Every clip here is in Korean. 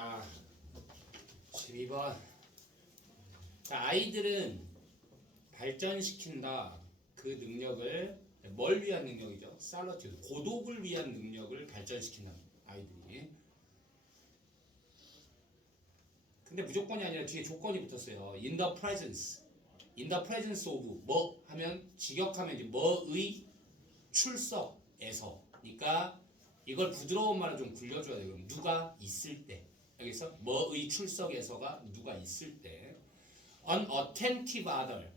자, 12번. 자, 아이들은 발전시킨다. 그 능력을 뭘 위한 능력이죠? 살러티드, 고독을 위한 능력을 발전시킨다. 아이들이. 근데 무조건이 아니라 뒤에 조건이 붙었어요. In the presence. In the presence of 뭐 하면 직역하면 이제 뭐의 출석에서. 그러니까 이걸 부드러운 말로 좀 굴려줘야 돼요. 그럼 누가 있을 때. 여기서 뭐의 출석에서가 누가 있을 때. Unattentive other.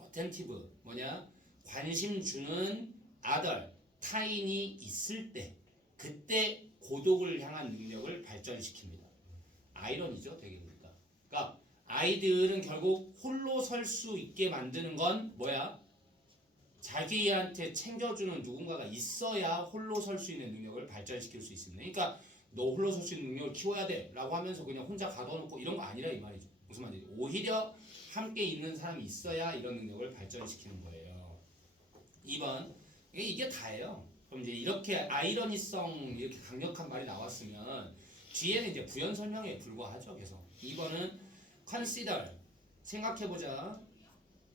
attentive 뭐냐? 관심 주는 other 타인이 있을 때. 그때 고독을 향한 능력을 발전시킵니다. 아이러니죠, 되게 그러니까 아이들은 결국 홀로 설 수 있게 만드는 건 뭐야? 자기한테 챙겨주는 누군가가 있어야 홀로 설 수 있는 능력을 발전시킬 수 있습니다. 그러니까 너 홀로 설 수 있는 능력을 키워야 돼 라고 하면서 그냥 혼자 가둬놓고 이런 거 아니라 이 말이죠. 무슨 말이지? 오히려 함께 있는 사람이 있어야 이런 능력을 발전시키는 거예요. 2번 이게 다예요. 그럼 이제 이렇게 아이러니성 이렇게 강력한 말이 나왔으면 뒤에는 이제 부연 설명에 불과하죠. 계속 2번은 consider 생각해보자.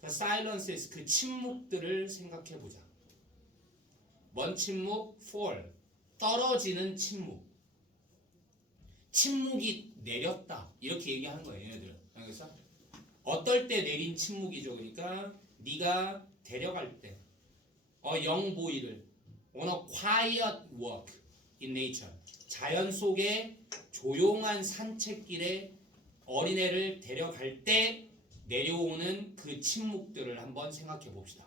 The silences 그 침묵들을 생각해보자. 뭔 침묵? fall 떨어지는 침묵. 침묵이 내렸다 이렇게 얘기하는 거예요. 얘네들은. 그래서 어떨 때 내린 침묵이죠. 그러니까 네가 데려갈 때 영보이를 on a quiet walk in nature 자연 속의 조용한 산책길에 어린애를 데려갈 때 내려오는 그 침묵들을 한번 생각해 봅시다.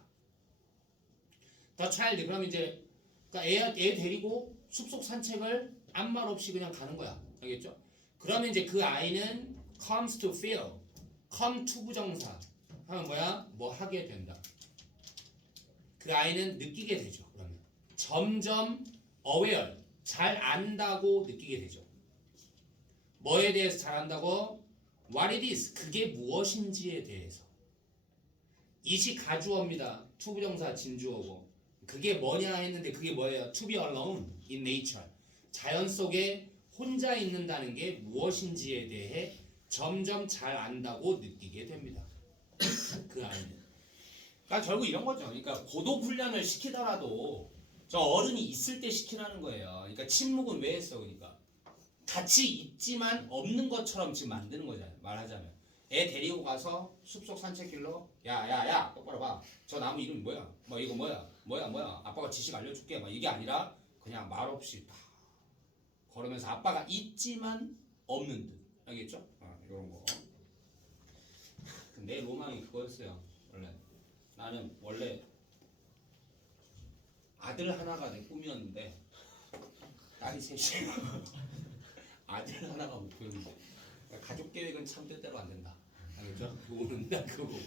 The child 그럼 이제 그러니까 애 데리고 숲속 산책을 아무 말 없이 그냥 가는 거야. 알겠죠? 그러면 이제 그 아이는 comes to feel come to 부정사 하면 뭐야? 뭐 하게 된다. 그 아이는 느끼게 되죠. 그러면 점점 aware 잘 안다고 느끼게 되죠. 뭐에 대해서 잘 안다고? What it is 그게 무엇인지에 대해서. 이시 가주어입니다. to 부정사 진주어고 그게 뭐냐 했는데 그게 뭐예요? To be alone in nature 자연 속에 혼자 있는다는 게 무엇인지에 대해 점점 잘 안다고 느끼게 됩니다. 그 아이는. 그러니까 결국 이런 거죠. 그러니까 고독 훈련을 시키더라도 저 어른이 있을 때 시키라는 거예요. 그러니까 침묵은 왜 했어? 그러니까 같이 있지만 없는 것처럼 지금 만드는 거잖아요. 말하자면 애 데리고 가서 숲속 산책길로 야야야 똑바로 봐. 저 나무 이름이 뭐야? 뭐 이거 뭐야? 아빠가 지식 알려줄게. 막 이게 아니라 그냥 말 없이 다 걸으면서 아빠가 있지만 없는 듯. 알겠죠? 이런 거. 내 로망이 그거였어요. 나는 원래 아들 하나가 내 꿈이었는데 딸이 셋이에요. 아들 하나가 목표였는데 가족 계획은 참 뜻대로 안 된다. 알겠죠? 그거는 딱 그거고.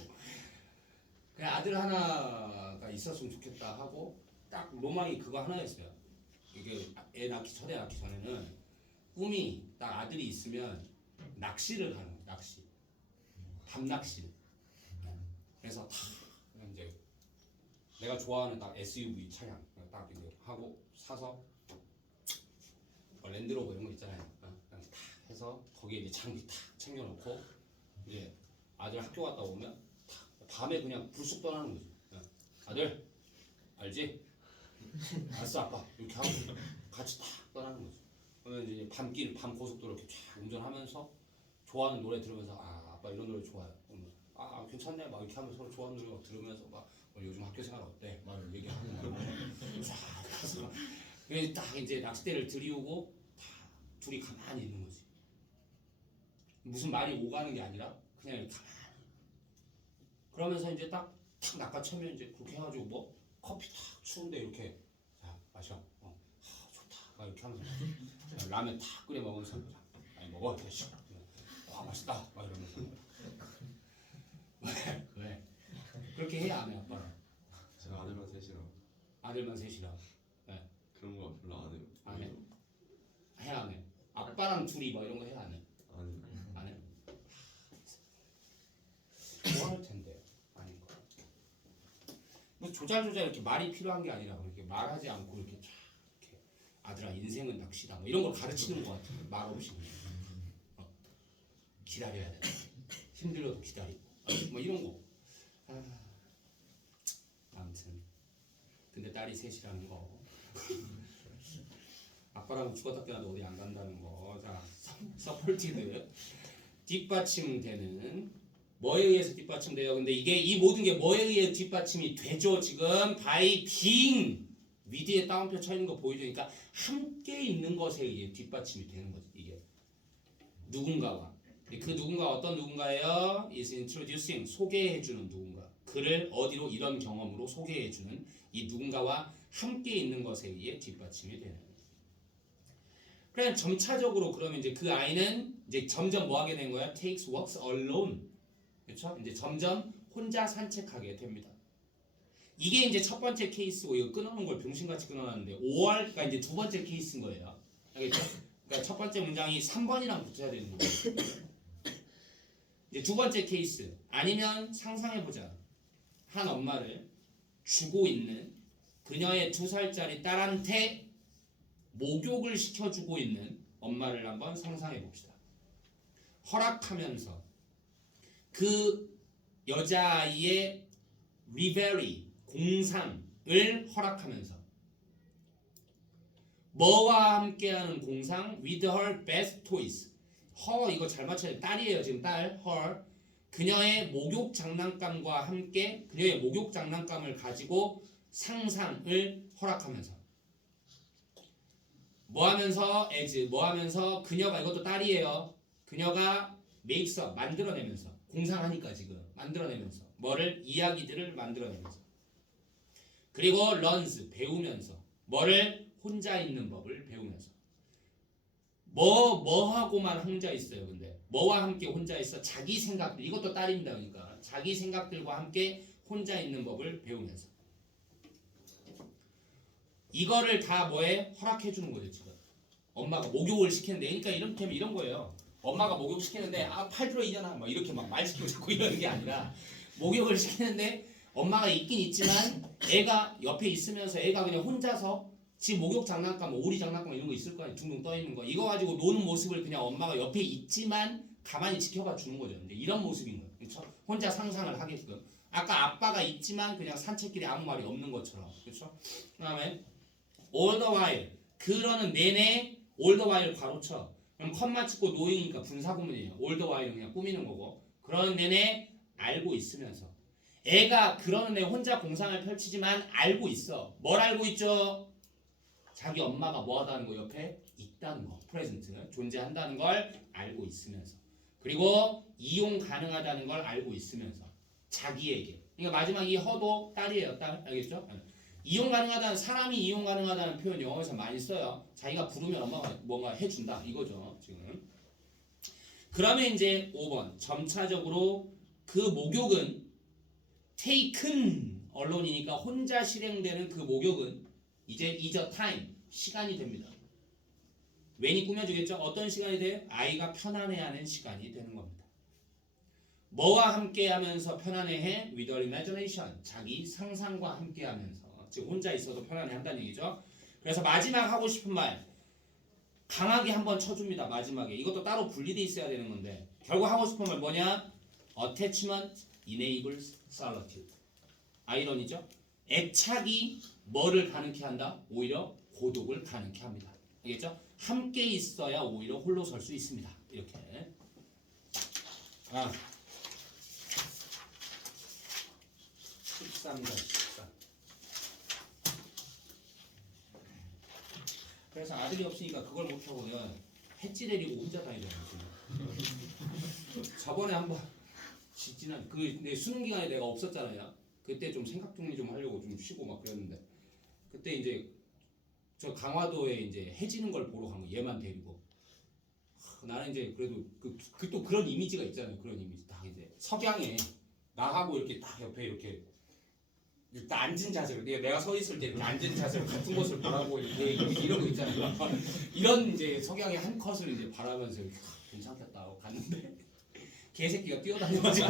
그냥 아들 하나가 있었으면 좋겠다 하고 딱 로망이 그거 하나였어요. 이게 첫애 낳기 전에는 꿈이 딱 아들이 있으면 낚시를 가는 거예요. 낚시. 밤낚시. 그래서 다 이제 내가 좋아하는 딱 SUV 차량 딱 이제 하고 사서 랜드로버 이런 거 있잖아요. 그냥 탁 해서 거기에 이제 장비 탁 챙겨놓고 이제 아들 학교 갔다 오면 탁 밤에 그냥 불쑥 떠나는 거지. 아들 알지? 알았어 아빠 이렇게 하고 같이 탁 떠나는 거지. 그러면 이제 밤 고속도로 이렇게 쫙 운전하면서 좋아하는 노래 들으면서 아빠 이런 노래 좋아요. 그러면 괜찮네 막 이렇게 하면서 서로 좋아하는 노래 막 들으면서 막 요즘 학교 생활 어때? 막 얘기하는 거야. 쫙 가서 딱 이제 낚싯대를 들이우고 다 둘이 가만히 있는 거지. 무슨 말이 오가는 게 아니라 그냥 이렇게 가만히. 그러면서 이제 탁 낚아채면 이제 그렇게 해가지고 뭐 커피 탁 추운데 이렇게 자 마셔. 좋다. 막 이렇게 하면서 라면 탁 끓여 먹으면서 아니 먹어 대신. 맛있다. 막 이러면서. 왜? 그렇게 해야 안 해 아빠는. 제가 아들만 셋이라 아들만 셋이라. 네. 그런 거 별로 안 해요. 안 해? 해 안 해? 아빠랑 둘이 뭐 이런 거 해 안 해? 안 해요. 안 해? 좋아할 텐데 아닌 거. 뭐 조잘조잘 이렇게 말이 필요한 게 아니라 그렇게 말하지 않고 이렇게 쫙 이렇게 아들아 인생은 낚시다 뭐 이런 걸 가르치는 것 같아. 말 없이. 기다려야 돼. 힘들어도 기다리고 뭐 이런 거. 아무튼 근데 딸이 셋이라는 거. 아빠랑 죽었다 깨어나도 어디 안 간다는 거. 자, 서폴티드 뒷받침되는 뭐에 의해서 뒷받침돼요? 근데 이게 이 모든 게 뭐에 의해 뒷받침이 되죠? 지금 by being 위드에 따옴표 쳐 있는 거 보이죠? 그러니까 함께 있는 것에 의해 뒷받침이 되는 거죠. 이게 누군가와 그 누군가 어떤 누군가예요? is introducing 소개해주는 누군가 그를 어디로 이런 경험으로 소개해주는 이 누군가와 함께 있는 것에 의해 뒷받침이 되는 거예요. 그냥 점차적으로 그러면 이제 그 아이는 이제 점점 뭐 하게 된 거야? takes walks alone. 그렇죠? 이제 점점 혼자 산책하게 됩니다. 이게 이제 첫 번째 케이스고 이거 끊어놓은 걸 병신같이 끊어놨는데 5월가 이제 두 번째 케이스인 거예요. 알겠죠? 그러니까 첫 번째 문장이 3번이랑 붙어야 되는 거예요. 이제 두 번째 케이스 아니면 상상해보자. 한 엄마를 주고 있는 그녀의 2살짜리 딸한테 목욕을 시켜주고 있는 엄마를 한번 상상해 봅시다. 허락하면서 그 여자아이의 리베리 공상을 허락하면서 뭐와 함께하는 공상? With her best toys. her 이거 잘 맞춰야 돼. 딸이에요 지금 딸. her 그녀의 목욕 장난감과 함께 그녀의 목욕 장난감을 가지고 상상을 허락하면서 뭐하면서 as 뭐하면서 그녀가 이것도 딸이에요. 그녀가 makes up 만들어내면서 공상하니까 지금 만들어내면서 뭐를 이야기들을 만들어내면서 그리고 learns 배우면서 뭐를 혼자 있는 법을 배우면서 뭐하고만 혼자 있어요. 근데 뭐와 함께 혼자 있어? 자기 생각들 이것도 딸입니다. 그러니까 자기 생각들과 함께 혼자 있는 법을 배우면서 이거를 다 뭐에 허락해 주는 거죠. 지금 엄마가 목욕을 시키는데 그러니까 이렇게 이런 거예요. 엄마가 목욕 시키는데 팔 들어 이년아 막 이렇게 막 말 시키고 자꾸 이러는 게 아니라 목욕을 시키는데 엄마가 있긴 있지만 애가 옆에 있으면서 애가 그냥 혼자서 지금 목욕 장난감, 오리 장난감 이런 거 있을 거 아니에요. 둥둥 떠 있는 거 이거 가지고 노는 모습을 그냥 엄마가 옆에 있지만 가만히 지켜봐 주는 거죠. 근데 이런 모습인 거예요. 그렇죠? 혼자 상상을 하게끔. 아까 아빠가 있지만 그냥 산책길에 아무 말이 없는 것처럼. 그렇죠? 그다음에 all the while 그러는 내내 all the while 가로쳐. 그럼 컴마 찍고 노잉이니까 분사구문이에요. all the while은 그냥 꾸미는 거고. 그러는 내내 알고 있으면서 애가 그러는 애 혼자 공상을 펼치지만 알고 있어. 뭘 알고 있죠? 자기 엄마가 뭐하다는 거 옆에 있다는 거. present 존재한다는 걸 알고 있으면서 그리고 이용 가능하다는 걸 알고 있으면서 자기에게 그러니까 마지막 이 허도 딸이에요. 딸 알겠죠? 이용 가능하다는 사람이 이용 가능하다는 표현 영어에서 많이 써요. 자기가 부르면 엄마가 뭔가 해준다 이거죠 지금. 그러면 이제 5번 점차적으로 그 목욕은 taken 언론이니까 혼자 실행되는 그 목욕은 이제 is a time 시간이 됩니다. when이 꾸며주겠죠? 어떤 시간이 돼요? 아이가 편안해하는 시간이 되는 겁니다. 뭐와 함께하면서 편안해해? With her imagination 자기 상상과 함께하면서 즉 혼자 있어도 편안해한다는 얘기죠. 그래서 마지막 하고 싶은 말 강하게 한번 쳐줍니다. 마지막에 이것도 따로 분리돼 있어야 되는 건데 결국 하고 싶은 말 뭐냐? Attachment enables solitude. 아이러니죠? 애착이 뭐를 가능케 한다? 오히려 고독을 가능케 합니다. 알겠죠? 함께 있어야 오히려 홀로 설 수 있습니다. 이렇게. 13-14. 그래서 아들이 없으니까 그걸 못하고는 해찌 데리고 혼자 다니잖아요. 저번에 한번 지난 내 수능 기간에 내가 없었잖아요. 그때 좀 생각 정리 좀 하려고 좀 쉬고 막 그랬는데 그때 이제 저 강화도에 이제 해지는 걸 보러 간 거 얘만 데리고 나는 이제 그래도 또 그런 이미지가 있잖아요. 그런 이미지 딱 이제 석양에 나하고 이렇게 딱 옆에 이렇게 딱 앉은 자세로 내가 서 있을 때 이렇게 앉은 자세로 같은 곳을 보라고 이렇게 이런 거 있잖아요. 이런 이제 석양의 한 컷을 이제 바라면서 이렇게 괜찮겠다 하고 갔는데 개새끼가 뛰어다녀가지고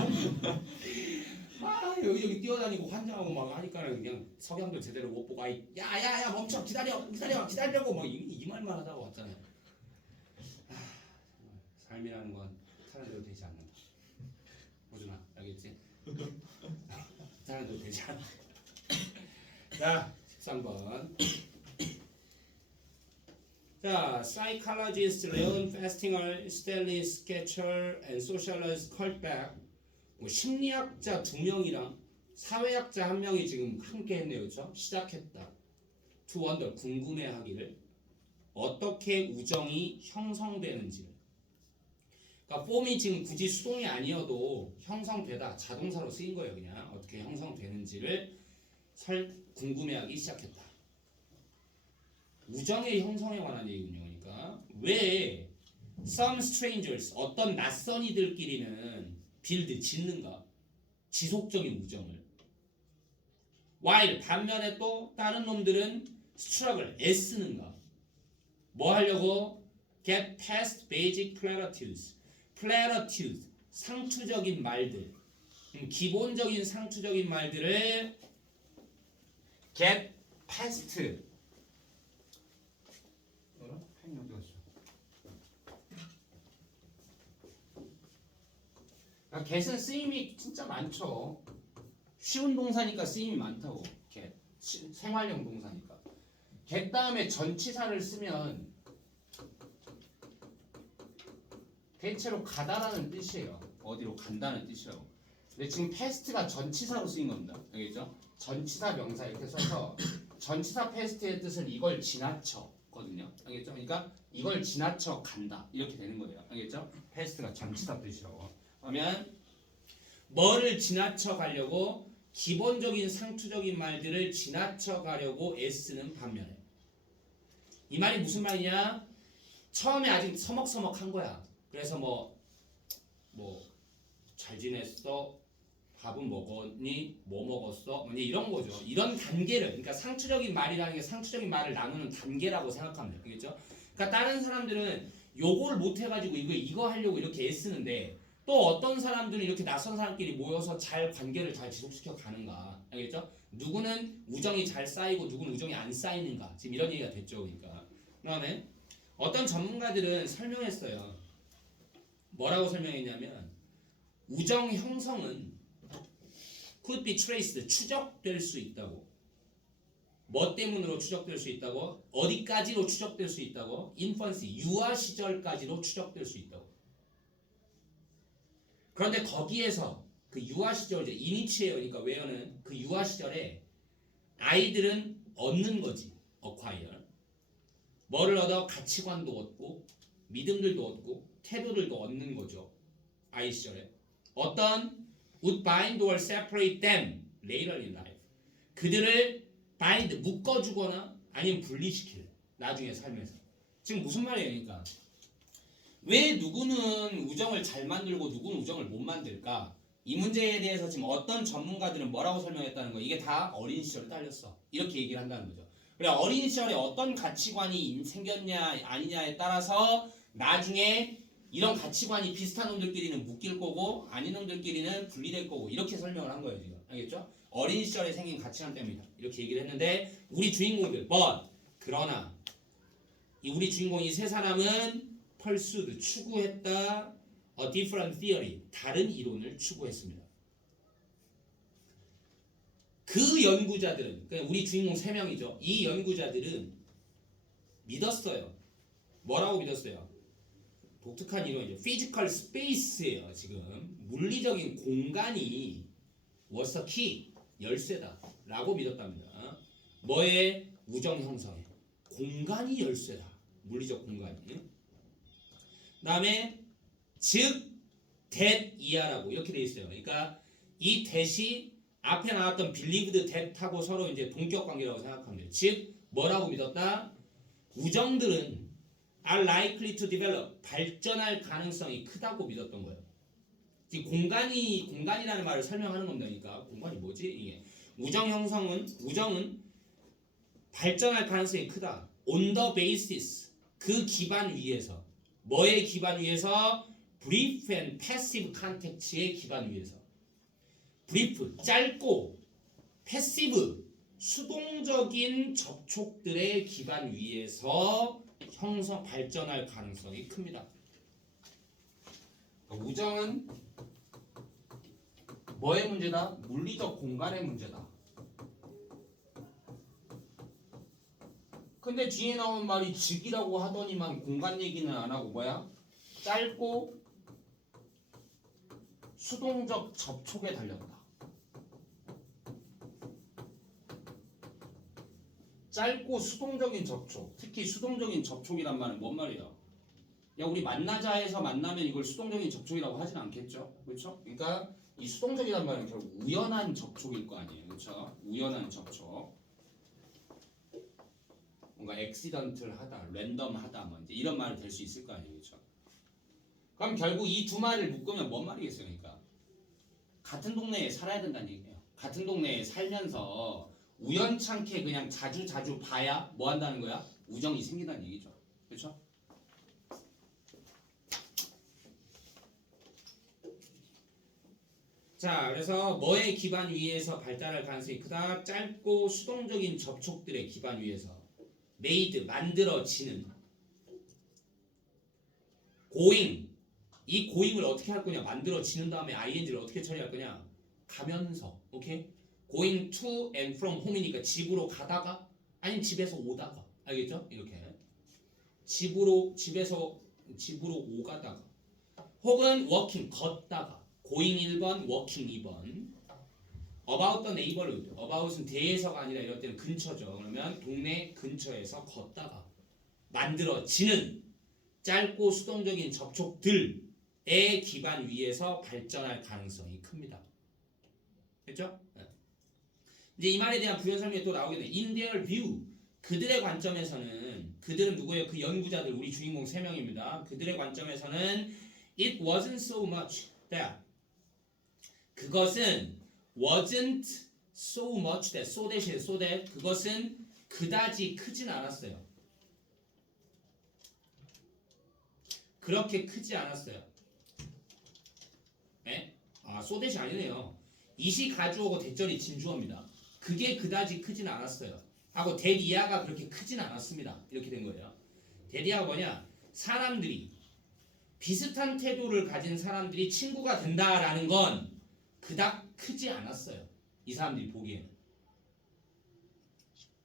여기 뛰어다니고 환장하고 막 하니까 그냥 석양도 제대로 못 보고 야야야 멈춰 기다리라고 막 이 말만 하다가 왔잖아요. 삶이라는 건 타는 대로 되지 않아. 잘해도 되잖아. 자, 13번. 자, psychologist Leon Festinger, Stanley Sketcher, and socialist Kurt Beck. 뭐 심리학자 2명이랑 사회학자 1명이 지금 함께 했네요. 그렇죠? 시작했다. To wonder, 궁금해하기를. 어떻게 우정이 형성되는지를. 그러니까 폼이 지금 굳이 수동이 아니어도 형성되다. 자동사로 쓰인 거예요. 그냥 어떻게 형성되는지를 궁금해하기 시작했다. 우정의 형성에 관한 얘기군요. 그러니까 왜 some strangers 어떤 낯선 이들끼리는 build 짓는가? 지속적인 우정을. while 반면에 또 다른 놈들은 struggle 애쓰는가? 뭐 하려고? get past basic platitudes. platitude 상투적인 말들. 기본적인 상투적인 말들을 get past. 펜이 어디 갔어? get은 쓰임이 진짜 많죠. 쉬운 동사니까 쓰임이 많다고. get 생활형 동사니까. get 다음에 전치사를 쓰면 대체로 가다라는 뜻이에요. 어디로 간다는 뜻이라고. 근데 지금 past가 전치사로 쓰인 겁니다. 알겠죠? 전치사 명사 이렇게 써서 전치사 past의 뜻은 이걸 지나쳐거든요. 알겠죠? 그러니까 이걸 지나쳐 간다 이렇게 되는 거예요. 알겠죠? past가 전치사 뜻이라고. 그러면 뭐를 지나쳐 가려고 기본적인 상투적인 말들을 지나쳐 가려고 애쓰는 반면에 이 말이 무슨 말이냐? 처음에 아직 서먹서먹한 거야. 그래서 뭐 잘 지냈어? 밥은 먹었니? 뭐 먹었어? 뭐 이런 거죠. 이런 단계를 그러니까 상투적인 말이라는 게 상투적인 말을 나누는 단계라고 생각하면 돼요. 그렇죠? 그러니까 다른 사람들은 요걸 못 해가지고 이거 하려고 이렇게 애쓰는데 또 어떤 사람들은 이렇게 낯선 사람끼리 모여서 잘 관계를 잘 지속시켜 가는가. 알겠죠? 누구는 우정이 잘 쌓이고 누구는 우정이 안 쌓이는가. 지금 이런 얘기가 됐죠. 그러니까. 그다음에 어떤 전문가들은 설명했어요. 뭐라고 설명했냐면 우정 형성은 could be traced 추적될 수 있다고. 뭐 때문으로 추적될 수 있다고? 어디까지로 추적될 수 있다고? infancy 유아 시절까지로 추적될 수 있다고. 그런데 거기에서 그 유아 시절 이제 이니치예요. 그러니까 웨어는 그 유아 시절에 아이들은 얻는 거지. acquire. 뭐를 얻어? 가치관도 얻고 믿음들도 얻고 태도들도 얻는 거죠. 아이 시절에. 어떤 would bind or separate them later in life. 그들을 bind 묶어주거나 아니면 분리시킬 나중에 삶에서. 지금 무슨 말이에요? 그러니까 왜 누구는 우정을 잘 만들고 누구는 우정을 못 만들까? 이 문제에 대해서 지금 어떤 전문가들은 뭐라고 설명했다는 거? 이게 다 어린 시절에 딸렸어. 이렇게 얘기를 한다는 거죠. 그래 어린 시절에 어떤 가치관이 생겼냐 아니냐에 따라서 나중에 이런 가치관이 비슷한 놈들끼리는 묶일 거고 아닌 놈들끼리는 분리될 거고 이렇게 설명을 한 거예요 지금. 알겠죠? 어린 시절에 생긴 가치관 때문이다. 이렇게 얘기를 했는데 우리 주인공들 그러나 이 우리 주인공 이 세 사람은 pursued 추구했다 a different theory 다른 이론을 추구했습니다. 그 연구자들은 그러니까 우리 주인공 3명이죠. 이 연구자들은 믿었어요. 뭐라고 믿었어요? 독특한 이론이죠. physical space예요. 지금 물리적인 공간이 was the key 열쇠다라고 믿었답니다. 뭐의 우정 형성에 공간이 열쇠다. 물리적 공간이. 그다음에 즉 that 이하라고 이렇게 돼 있어요. 그러니까 이 that이 앞에 나왔던 believed that하고 서로 이제 동격 관계라고 생각하면 돼요. 즉 뭐라고 믿었다? 우정들은 are likely to develop 발전할 가능성이 크다고 믿었던 거예요. 지금 공간이라는 말을 설명하는 겁니다. 그러니까 공간이 뭐지? 이게 우정은 발전할 가능성이 크다. On the basis 그 기반 위에서 뭐의 기반 위에서? brief and passive contact의 기반 위에서. brief 짧고 passive 수동적인 접촉들의 기반 위에서 형성 발전할 가능성이 큽니다. 우정은 뭐의 문제다? 물리적 공간의 문제다. 근데 뒤에 나온 말이 즉이라고 하더니만 공간 얘기는 안 하고 뭐야? 짧고 수동적 접촉에 달렸다. 짧고 수동적인 접촉. 특히 수동적인 접촉이란 말은 뭔 말이야? 야, 우리 만나자 해서 만나면 이걸 수동적인 접촉이라고 하진 않겠죠? 그렇죠? 그러니까 이 수동적이란 말은 결국 우연한 접촉일 거 아니에요. 그렇죠? 우연한 접촉. 뭔가 액시던틀하다, 랜덤하다 뭐 이제 이런 말이 될 수 있을 거 아니에요. 그렇죠? 그럼 결국 이 두 말을 묶으면 뭔 말이겠어요? 그러니까 같은 동네에 살아야 된다는 얘기예요. 같은 동네에 살면서 우연찮게 그냥 자주 봐야 뭐 한다는 거야? 우정이 생긴다는 얘기죠. 그렇죠? 자, 그래서 뭐의 기반 위에서 발달할 가능성이 크다? 짧고 수동적인 접촉들의 기반 위에서 made, 만들어지는 going, 이 going을 어떻게 할 거냐? 만들어지는 다음에 ing를 어떻게 처리할 거냐? 가면서, 오케이? going to and from home이니까 집으로 가다가 아니면 집에서 오다가, 알겠죠? 이렇게 집에서 집으로 오가다가 혹은 walking, 걷다가 going 1번, walking 2번. about the neighborhood. about은 대에서가 아니라 이럴 때는 근처죠. 그러면 동네 근처에서 걷다가 만들어지는 짧고 수동적인 접촉들의 기반 위에서 발전할 가능성이 큽니다. 됐죠? 이제 이 말에 대한 부연 설명이 또 나오겠네. In their view. 그들의 관점에서는 그들은 누구예요? 그 연구자들 우리 주인공 3명입니다. 그들의 관점에서는 it wasn't so much that 그것은 wasn't so much that so 대신에 so that 그것은 그다지 크진 않았어요. 그렇게 크지 않았어요. 에? 아, so that이 아니네요. 이시 가주어고 대절이 진주어입니다. 그게 그다지 크진 않았어요. 하고 that 이하가 그렇게 크진 않았습니다. 이렇게 된 거예요. that 이하가 뭐냐? 사람들이 비슷한 태도를 가진 사람들이 친구가 된다라는 건 그닥 크지 않았어요. 이 사람들이 보기에는.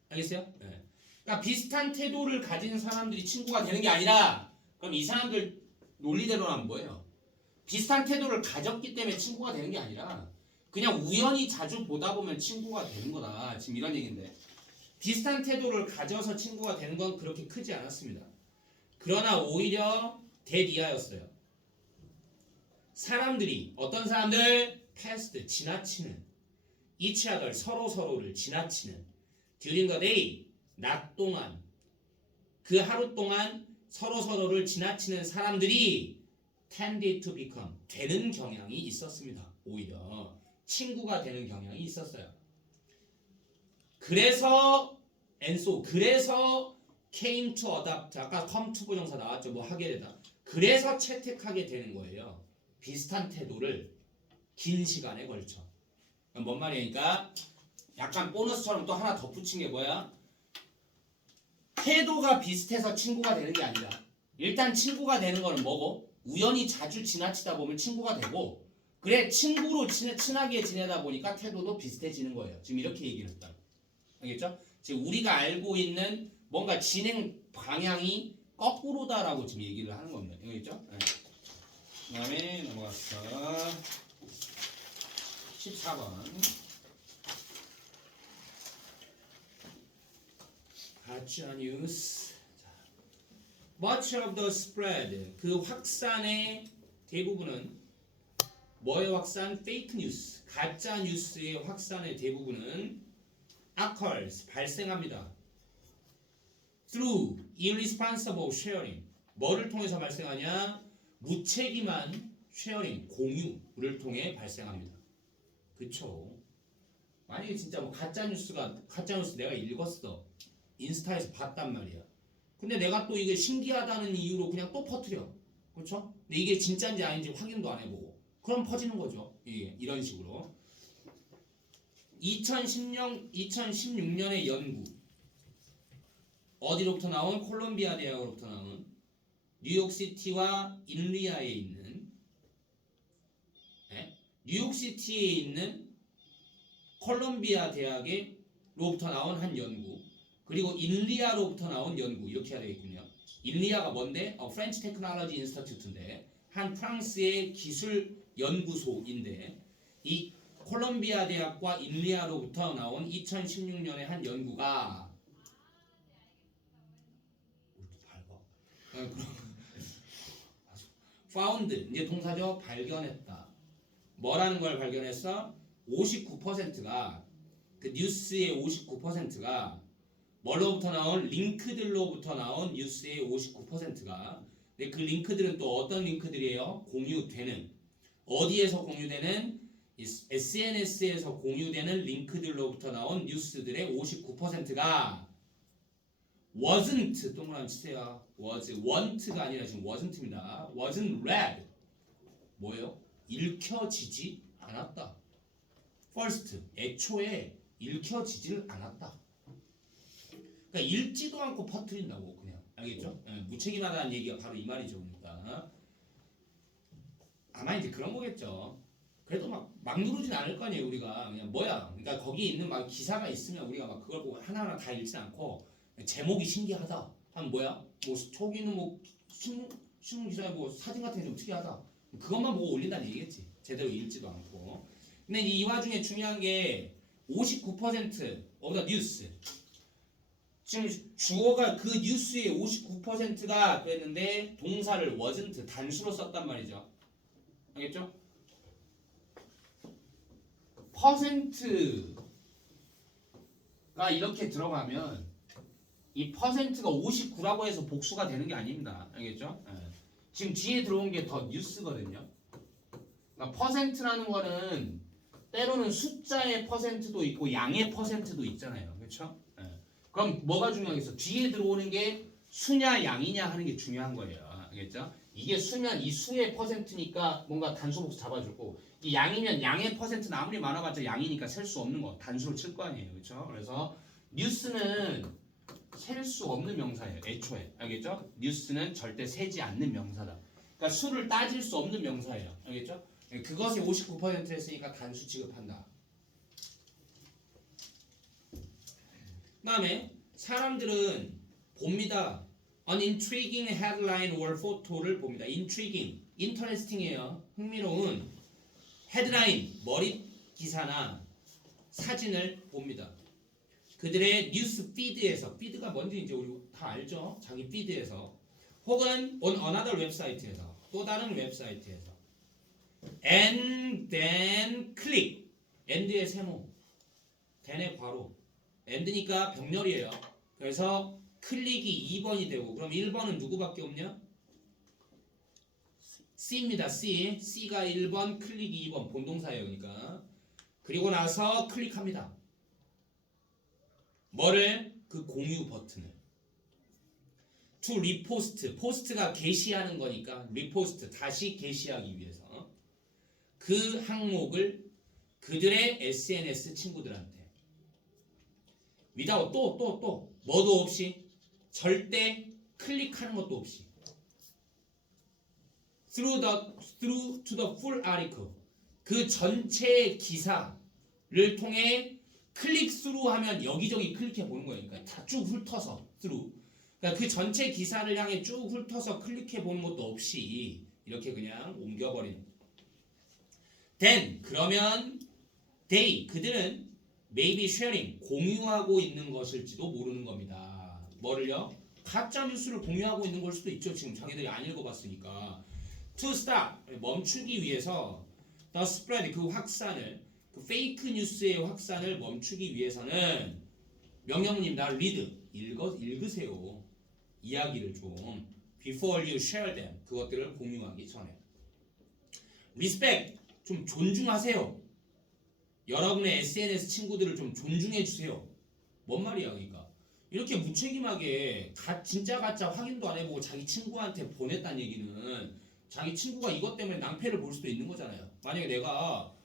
알겠어요? 네. 그러니까 비슷한 태도를 가진 사람들이 친구가 되는 게 아니라 그럼 이 사람들 논리대로라면 뭐예요? 비슷한 태도를 가졌기 때문에 친구가 되는 게 아니라 그냥 우연히 자주 보다 보면 친구가 되는 거다. 지금 이런 얘기인데 비슷한 태도를 가져서 친구가 되는 건 그렇게 크지 않았습니다. 그러나 오히려 대리하였어요. 사람들이 어떤 사람들? past 지나치는 each other 서로를 지나치는 during the day 낮 동안 그 하루 동안 서로를 지나치는 사람들이 tended to become 되는 경향이 있었습니다. 오히려 친구가 되는 경향이 있었어요. 그래서 and so 그래서 came to adopt 아까 come to 부정사 나왔죠. 뭐 하게 되다. 그래서 채택하게 되는 거예요. 비슷한 태도를 긴 시간에 걸쳐. 뭔 말이니까 약간 보너스처럼 또 하나 덧붙인 게 뭐야? 태도가 비슷해서 친구가 되는 게 아니라 일단 친구가 되는 거는 뭐고? 우연히 자주 지나치다 보면 친구가 되고 그래 친구로 친하게 지내다 보니까 태도도 비슷해지는 거예요. 지금 이렇게 얘기를 했다. 알겠죠? 지금 우리가 알고 있는 뭔가 진행 방향이 거꾸로다라고 지금 얘기를 하는 겁니다. 알겠죠? 네. 그 다음에 넘어갔어. 14번. 가짜 뉴스. Much of the spread. 그 확산의 대부분은 뭐의 확산? Fake news. 가짜 뉴스의 확산의 대부분은 occurs. 발생합니다. Through irresponsible sharing. 뭐를 통해서 발생하냐? 무책임한 쉐어링, 공유를 통해 발생합니다. 그쵸? 만약에 진짜 뭐 가짜뉴스 내가 읽었어. 인스타에서 봤단 말이야. 근데 내가 또 이게 신기하다는 이유로 그냥 또 퍼뜨려. 그렇죠? 근데 이게 진짜인지 아닌지 확인도 안 해보고. 그럼 퍼지는 거죠. 이게 이런 식으로. 2016년의 연구. 어디로부터 나온? 콜롬비아 대학으로부터 나온 뉴욕시티와 인리아에 있는 뉴욕시티에 있는 콜롬비아 대학로부터 나온 한 연구, 그리고 인리아로부터 나온 연구 이렇게 해야 되겠군요. 인리아가 뭔데? 프렌치 테크놀로지 인스티튜트인데 한 프랑스의 기술 연구소인데 이 콜롬비아 대학과 인리아로부터 나온 2016년의 한 연구가 found 이제 동사죠. 발견했다. 뭐라는 걸 발견했어? 59%가 그 뉴스의 59%가 뭐로부터 나온 링크들로부터 나온 뉴스의 59%가 근데 그 링크들은 또 어떤 링크들이에요? 공유되는 어디에서 공유되는 SNS에서 공유되는 링크들로부터 나온 뉴스들의 59%가 wasn't 동그라미 치세요. want가 아니라 지금 wasn't입니다. wasn't read 뭐예요? 읽혀지지 않았다. first 애초에 읽혀지질 않았다. 그러니까 읽지도 않고 퍼뜨린다고 그냥 알겠죠? 네, 무책임하다는 얘기가 바로 이 말이죠. 그러니까 아마 이제 그런 거겠죠. 그래도 막 누르진 않을 거 아니에요. 우리가 그냥 뭐야? 그러니까 거기 있는 막 기사가 있으면 우리가 막 그걸 보고 하나하나 다 읽진 않고 제목이 신기하다. 하면 뭐야? 뭐 초기는 뭐 신문 기사에 뭐 사진 같은 게 좀 특이하다. 그것만 보고 올린다는 얘기겠지. 제대로 읽지도 않고. 근데 이 와중에 중요한 게 59% of the news. 지금 주어가 그 뉴스의 59%가 됐는데 동사를 wasn't 단수로 썼단 말이죠. 알겠죠? 퍼센트가 이렇게 들어가면 이 퍼센트가 59라고 해서 복수가 되는 게 아닙니다. 알겠죠? 지금 뒤에 들어온 게 더 뉴스거든요. 그러니까 퍼센트라는 거는 때로는 숫자의 퍼센트도 있고 양의 퍼센트도 있잖아요. 그렇죠? 그럼 뭐가 중요하겠어? 뒤에 들어오는 게 수냐 양이냐 하는 게 중요한 거예요. 알겠죠? 이게 수면 이 수의 퍼센트니까 뭔가 단수 복수 잡아주고 이 양이면 양의 퍼센트는 아무리 많아봤자 양이니까 셀 수 없는 거 단수로 칠 거 아니에요. 그렇죠? 그래서 뉴스는 셀 수 없는 명사예요. 애초에. 알겠죠? 뉴스는 절대 세지 않는 명사다. 그러니까 수를 따질 수 없는 명사예요. 알겠죠? 그것이 59% 했으니까 단수 취급한다. 그 다음에 사람들은 봅니다. An intriguing headline or photo를 봅니다. Intriguing, interesting이에요. 흥미로운 헤드라인, 머리 기사나 사진을 봅니다. 그들의 뉴스 피드에서, 피드가 뭔지 이제 우리 다 알죠? 자기 피드에서 혹은 on another 웹사이트에서, 또 다른 웹사이트에서 and then click, and의 세모, then의 괄호, and니까 병렬이에요. 그래서 클릭이 2번이 되고 그럼 1번은 누구밖에 없냐? C입니다. C. C가 1번, 클릭이 2번. 본동사예요. 그러니까. 그리고 나서 클릭합니다. 뭐를? 그 공유 버튼을. To repost. 포스트가 게시하는 거니까 리포스트. 다시 게시하기 위해서. 그 항목을 그들의 SNS 친구들한테. without 또 뭐도 없이 절대 클릭하는 것도 없이 through to the full article 그 전체 기사를 통해 클릭 through 하면 여기저기 클릭해 보는 거예요. 그러니까 다 쭉 훑어서 through 그러니까 그 전체 기사를 향해 쭉 훑어서 클릭해 보는 것도 없이 이렇게 그냥 옮겨버리는. then 그러면 they 그들은 maybe sharing 공유하고 있는 것일지도 모르는 겁니다. 뭐를요? 가짜 뉴스를 공유하고 있는 걸 수도 있죠. 지금 자기들이 안 읽어봤으니까. To stop 멈추기 위해서 the spread 그 확산을 그 페이크 뉴스의 확산을 멈추기 위해서는 명령문입니다. read 읽으세요. 이야기를 좀 before you share them 그것들을 공유하기 전에. respect 좀 존중하세요. 여러분의 SNS 친구들을 좀 존중해 주세요. 뭔 말이야, 그러니까 이렇게 무책임하게 진짜 가짜 확인도 안 해보고 자기 친구한테 보냈다는 얘기는 자기 친구가 이것 때문에 낭패를 볼 수도 있는 거잖아요. 만약에 내가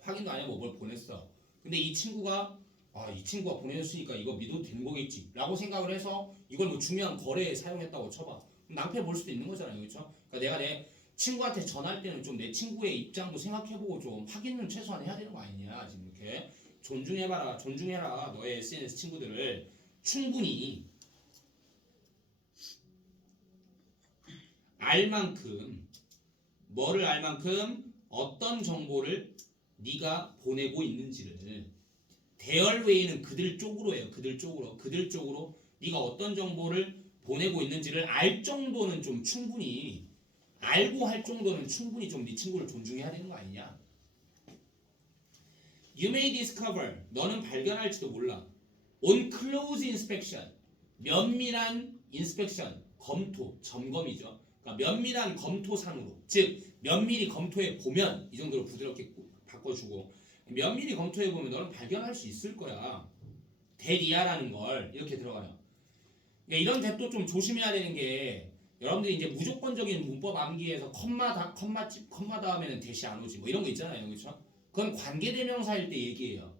확인도 안 해보고 뭘 보냈어. 근데 이 친구가 보내줬으니까 이거 믿어도 되는 거겠지 라고 생각을 해서 이걸 뭐 중요한 거래에 사용했다고 쳐봐. 낭패 볼 수도 있는 거잖아요. 그렇죠? 그러니까 내가 친구한테 전할 때는 좀 내 친구의 입장도 생각해보고 좀 확인은 최소한 해야 되는 거 아니냐. 지금 이렇게 존중해봐라, 존중해라. 너의 SNS 친구들을 충분히 알 만큼, 뭐를 알 만큼 어떤 정보를 네가 보내고 있는지를. 대열웨이는 그들 쪽으로예요. 그들 쪽으로 네가 어떤 정보를 보내고 있는지를 알 정도는 좀 충분히, 알고 할 정도는 충분히 좀 네 친구를 존중해야 되는 거 아니냐. You may discover, 너는 발견할지도 몰라. On close inspection, 면밀한 inspection, 검토, 점검이죠. 그러니까 면밀한 검토상으로, 즉 면밀히 검토해 보면, 이 정도로 부드럽게 바꿔주고, 면밀히 검토해 보면 너는 발견할 수 있을 거야. 대리아라는 걸 이렇게 들어가요. 그러니까 이런 대도 좀 조심해야 되는 게, 여러분들이 이제 무조건적인 문법 암기에서 컴마 다음에는 대시 안 오지 뭐 이런 거 있잖아요, 그렇죠? 그건 관계대명사일 때 얘기예요.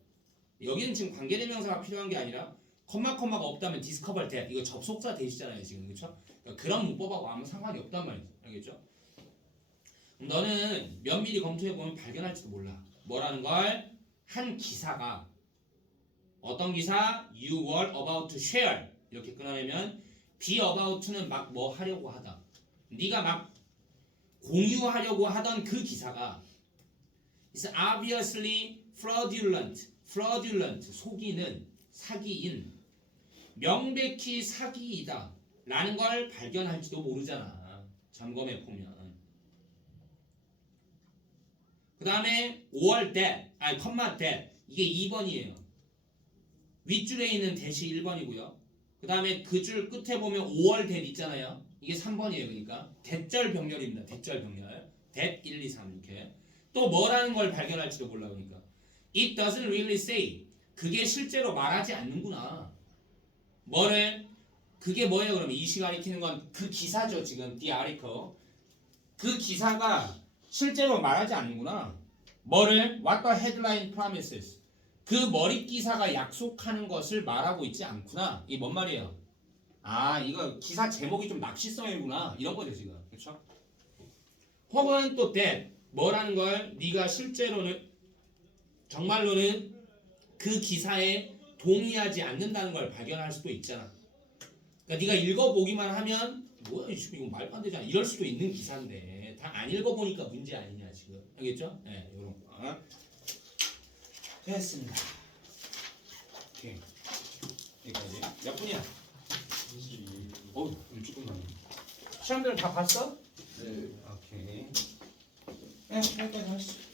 여기는 지금 관계대명사가 필요한 게 아니라 컴마가 없다면 discover that, 이거 접속사 대시잖아요 지금, 그렇죠? 그러니까 그런 문법하고 아무 상관이 없단 말이죠, 알겠죠? 너는 면밀히 검토해 보면 발견할지도 몰라. 뭐라는 걸? 한 기사가, 어떤 기사? You were about to share, 이렇게 끊어내면 be about는 막 뭐 하려고 하다, 네가 막 공유하려고 하던 그 기사가 is obviously fraudulent, 속이는, 사기인, 명백히 사기이다 라는 걸 발견할지도 모르잖아, 점검해 보면. 그 다음에 or that, 컴마 that, 이게 2번이에요. 윗줄에 있는 대시 1번이고요. 그 다음에 그 줄 끝에 보면 5월 that 있잖아요. 이게 3번이에요. 그러니까 대절 병렬입니다. 대절 병렬. that 1, 2, 3 이렇게. 또 뭐라는 걸 발견할지도 몰라. 그러니까 it doesn't really say, 그게 실제로 말하지 않는구나. 뭐를? 그게 뭐예요? 그러면 이시 가리키는 건 그 기사죠. 지금 the article. 그 기사가 실제로 말하지 않는구나. 뭐를? What the headline promises, 그 머릿 기사가 약속하는 것을 말하고 있지 않구나. 이게 뭔 말이에요? 아, 이거 기사 제목이 좀 낚시성이구나, 이런 거죠 지금, 그렇죠? 혹은 또 that, 뭐라는 걸? 네가 실제로는, 정말로는 그 기사에 동의하지 않는다는 걸 발견할 수도 있잖아. 그러니까 네가 읽어보기만 하면 뭐야 이거 말도 안 되잖아, 이럴 수도 있는 기사인데 다 안 읽어보니까 문제 아니냐 지금, 알겠죠? 네, 이런 거 됐습니다. 오케이, 여기까지. 몇 분이야? 어우, 일찍 끝나네. 시험들은 다 봤어? 네. 오케이. 네, 여기까지 하시죠.